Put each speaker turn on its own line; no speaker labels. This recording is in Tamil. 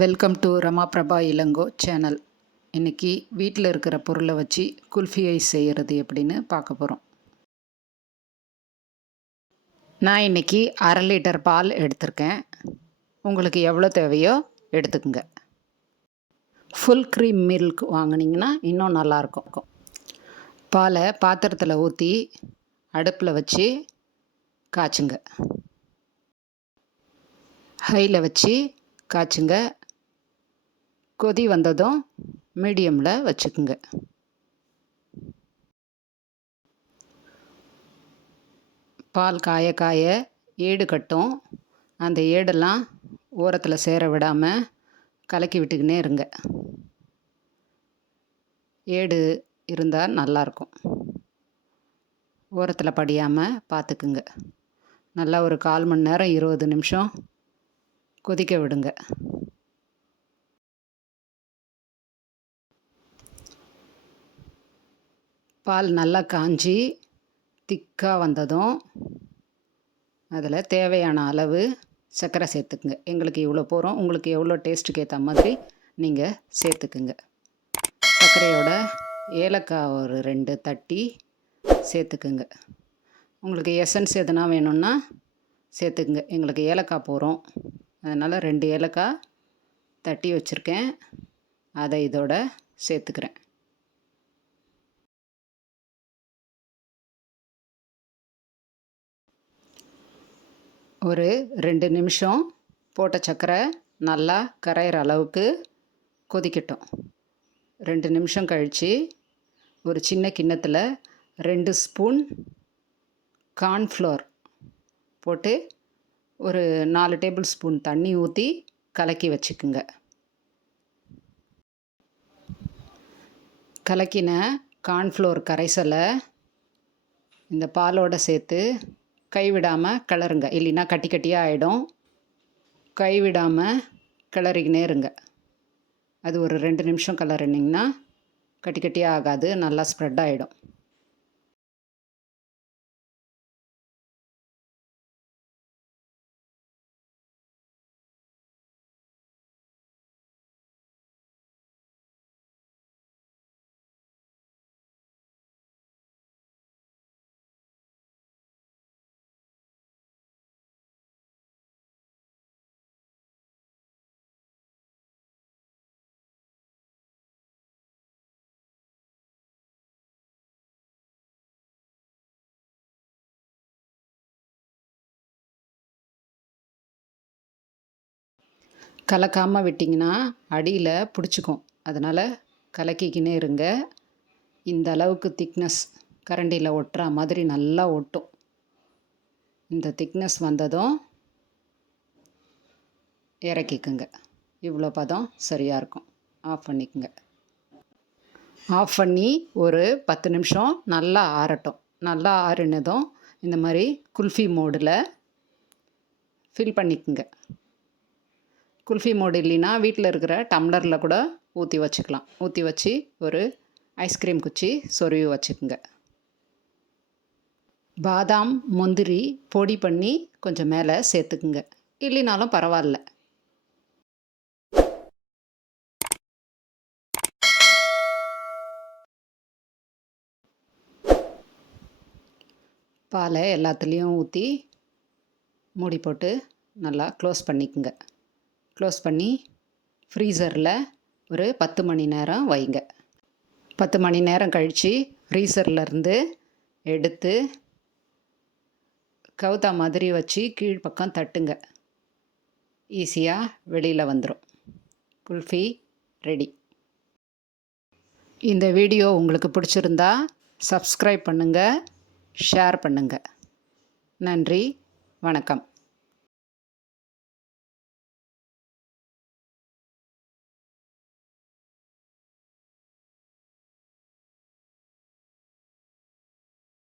Welcome to Rama Prabha Ilango channel இன்றைக்கி வீட்டில் இருக்கிற பொருளை வச்சு குல்ஃபி ஐஸ் செய்கிறது எப்படின்னு பார்க்க போகிறோம் நான் இன்றைக்கி அரை லிட்டர் பால் எடுத்திருக்கேன். உங்களுக்கு எவ்வளோ தேவையோ எடுத்துக்கோங்க. ஃபுல் க்ரீம் மில்க் வாங்கினீங்கன்னா இன்னும் நல்லாயிருக்கும் பாலை பாத்திரத்தில் ஊற்றி அடுப்பில் வச்சு காய்ச்சுங்க. ஹையில் வச்சு காய்ச்சுங்க. கொதி வந்ததும் மீடியமில் வச்சுக்குங்க. பால் காய காய ஏடு கட்டும். அந்த ஏடெல்லாம் ஓரத்தில் சேர விடாமல் கலக்கி விட்டுக்கினே இருங்க. ஏடு இருந்தால் நல்லாயிருக்கும் ஓரத்தில் படியாமல் பார்த்துக்குங்க நல்லா ஒரு கால் மணி நேரம் இருபது நிமிஷம் கொதிக்க விடுங்க. பால் நல்லா காஞ்சி திக்காக வந்ததும் அதில் தேவையான அளவு சர்க்கரை சேர்த்துக்குங்க. எங்களுக்கு இவ்வளோ போகிறோம் உங்களுக்கு எவ்வளோ டேஸ்ட்டுக்கு ஏற்ற மாதிரி நீங்கள் சேர்த்துக்குங்க. சர்க்கரையோட ஏலக்காய் ஒரு ரெண்டு தட்டி சேர்த்துக்குங்க. உங்களுக்கு எசன்ஸ் எதுனா வேணும்னா சேர்த்துக்குங்க. எங்களுக்கு ஏலக்காய் போகிறோம் அதனால் ரெண்டு ஏலக்காய் தட்டி வச்சுருக்கேன். அதை இதோட சேர்த்துக்கிறேன். ஒரு ரெண்டு நிமிஷம் போட்ட சர்க்கரை நல்லா கரையிற அளவுக்கு கொதிக்கட்டும். ரெண்டு நிமிஷம் கழித்து ஒரு சின்ன கிண்ணத்தில் ரெண்டு ஸ்பூன் கார்ன்ஃப்ளோர் போட்டு ஒரு நாலு டேபிள் ஸ்பூன் தண்ணி ஊற்றி கலக்கி வச்சுக்குங்க. கலக்கின கார்ன்ஃப்ளோர் கரைசலை இந்த பாலோடு சேர்த்து கைவிடாமல் கிளறுங்க. இல்லைன்னா கட்டி கட்டியாக ஆகிடும் கைவிடாமல் கிளறிக்கினே இருங்க. அது ஒரு ரெண்டு நிமிஷம் கிளறினிங்கன்னா கட்டி கட்டியாக ஆகாது. நல்லா ஸ்ப்ரெட் ஆகிடும் கலக்காமல் விட்டிங்கன்னா அடியில் பிடிச்சிக்கும். அதனால் கலக்கிக்கினே இருங்க. இந்த அளவுக்கு திக்னஸ் கரண்டியில் ஒட்டுற மாதிரி நல்லா ஒட்டும். இந்த திக்னஸ் வந்ததும் இறக்கிக்குங்க. இவ்வளோ பதம் சரியாக இருக்கும். ஆஃப் பண்ணிக்கோங்க. ஆஃப் பண்ணி ஒரு பத்து நிமிஷம் நல்லா ஆறட்டும். நல்லா ஆறினதும் இந்த மாதிரி குல்ஃபி மோடில் ஃபில் பண்ணிக்கோங்க. குல்ஃபி மோடு இல்லைன்னா வீட்டில் இருக்கிற டம்ளரில் கூட ஊற்றி வச்சுக்கலாம். ஊற்றி வச்சு ஒரு ஐஸ்கிரீம் குச்சி சொருவி வச்சுக்கோங்க. பாதாம் முந்திரி பொடி பண்ணி கொஞ்சம் மேலே சேர்த்துக்குங்க. இல்லைனாலும் பரவாயில்ல. பாலை எல்லாத்துலேயும் ஊற்றி மூடி போட்டு நல்லா க்ளோஸ் பண்ணிக்கோங்க. க்ளோஸ் பண்ணி ஃப்ரீசரில் ஒரு பத்து மணி நேரம் வைங்க. பத்து மணி நேரம் கழித்து ஃப்ரீசர்லேருந்து எடுத்து கவுத்தா மாதிரி வச்சு கீழ்ப்பக்கம் தட்டுங்க. ஈஸியாக வெளியில் வந்துடும் குல்ஃபி ரெடி இந்த வீடியோ உங்களுக்கு பிடிச்சிருந்தா சப்ஸ்கிரைப் பண்ணுங்கள் ஷேர் பண்ணுங்கள் நன்றி வணக்கம்.